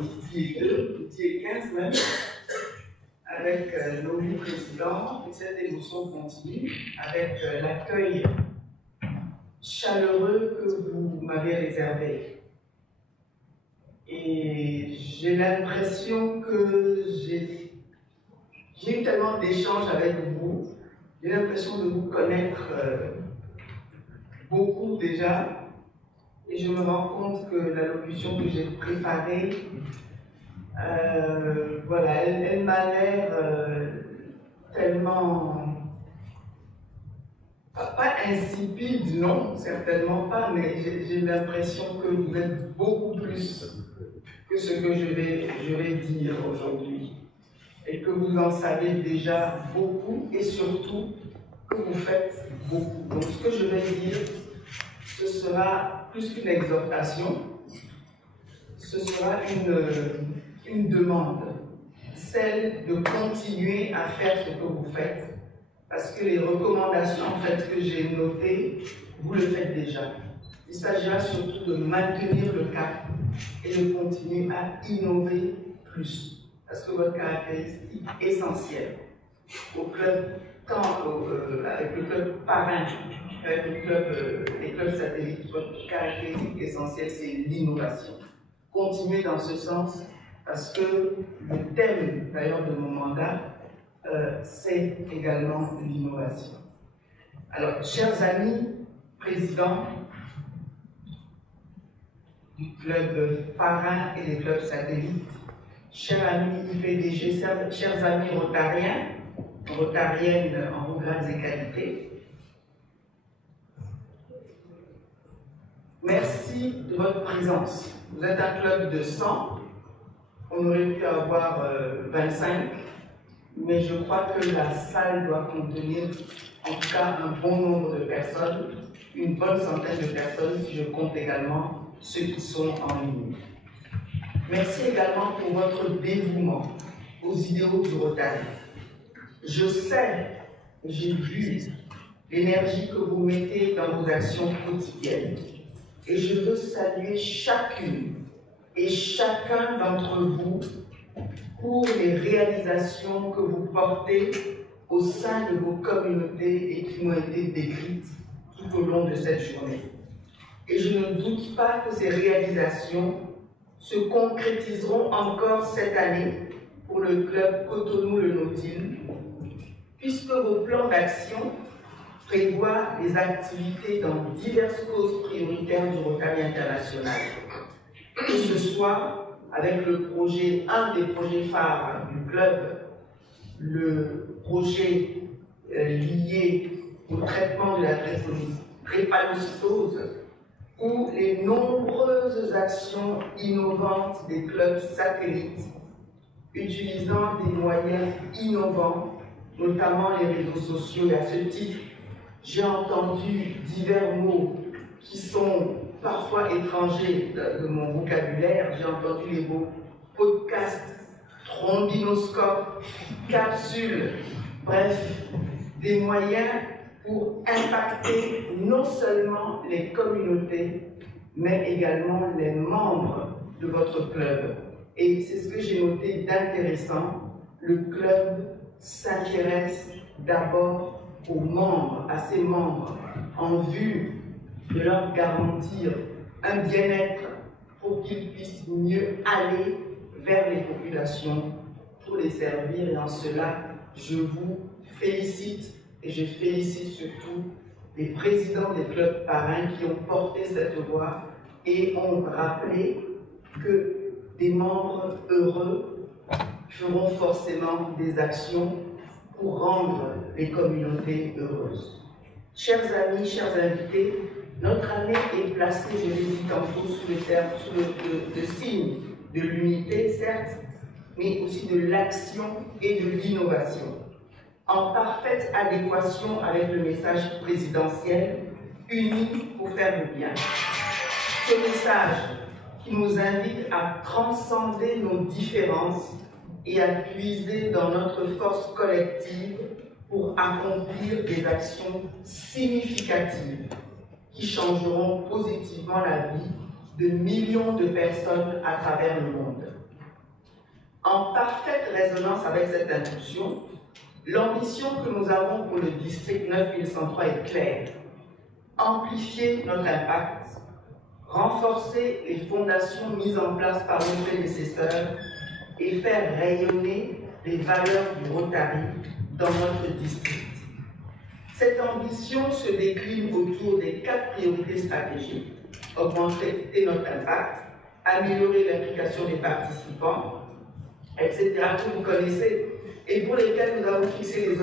midi et 15 même, avec nos 8 présidents, et cette émotion continue, avec l'accueil chaleureux que vous m'avez réservé. Et j'ai l'impression que j'ai eu tellement d'échanges avec vous, j'ai l'impression de vous connaître beaucoup déjà, et je me rends compte que l'allocution que j'ai préparée, voilà, elle m'a l'air tellement, pas insipide, non, certainement pas, mais j'ai l'impression que vous êtes beaucoup plus que ce que je vais dire aujourd'hui, et que vous en savez déjà beaucoup, et surtout que vous faites beaucoup. Donc ce que je vais dire, ce sera plus qu'une exhortation, ce sera une demande, celle de continuer à faire ce que vous faites, parce que les recommandations en fait, que j'ai notées, vous le faites déjà. Il s'agira surtout de maintenir le cap et de continuer à innover plus, parce que votre caractéristique essentielle au club, avec le club parrain, avec les clubs satellites, votre caractéristique essentielle, c'est l'innovation. Continuez dans ce sens, parce que le thème d'ailleurs de mon mandat, c'est également l'innovation. Alors, chers amis, présidents du club parrain et des clubs satellites, chers amis IPDG, chers amis rotariens, rotariennes en vos grades et qualités, merci de votre présence. Vous êtes un club de 100, on aurait pu avoir 25, mais je crois que la salle doit contenir en tout cas un bon nombre de personnes, une bonne centaine de personnes, si je compte également ceux qui sont en ligne. Merci également pour votre dévouement aux idéaux du Rotary. Je sais, j'ai vu l'énergie que vous mettez dans vos actions quotidiennes. Et je veux saluer chacune et chacun d'entre vous pour les réalisations que vous portez au sein de vos communautés et qui m'ont été décrites tout au long de cette journée. Et je ne doute pas que ces réalisations se concrétiseront encore cette année pour le club Cotonou-Le Nautile, puisque vos plans d'action prévoient des activités dans diverses causes prioritaires du Rotary international. Et ce soir, avec le projet, un des projets phares du club, le projet lié au traitement de la drépanocytose, ou les nombreuses actions innovantes des clubs satellites, utilisant des moyens innovants, notamment les réseaux sociaux. Et à ce titre, j'ai entendu divers mots qui sont parfois étrangers de mon vocabulaire. J'ai entendu les mots podcast, trombinoscope, capsule, bref, des moyens pour impacter non seulement les communautés, mais également les membres de votre club. Et c'est ce que j'ai noté d'intéressant. Le club s'intéresse d'abord aux membres, à ses membres, en vue de leur garantir un bien-être pour qu'ils puissent mieux aller vers les populations pour les servir. Et en cela, je vous félicite et je félicite surtout les présidents des clubs parrains qui ont porté cette voix et ont rappelé que des membres heureux feront forcément des actions pour rendre les communautés heureuses. Chers amis, chers invités, notre année est placée, je l'ai dit tantôt, sous le signe de l'unité, certes, mais aussi de l'action et de l'innovation, en parfaite adéquation avec le message présidentiel « Unis pour faire le bien ». Ce message qui nous invite à transcender nos différences et à puiser dans notre force collective pour accomplir des actions significatives qui changeront positivement la vie de millions de personnes à travers le monde. En parfaite résonance avec cette impulsion, l'ambition que nous avons pour le district 9103 est claire. Amplifier notre impact, renforcer les fondations mises en place par nos prédécesseurs et faire rayonner les valeurs du Rotary dans notre district. Cette ambition se décline autour des 4 priorités stratégiques: augmenter notre impact, améliorer l'implication des participants, etc., que vous connaissez, et pour lesquels nous avons fixé les objectifs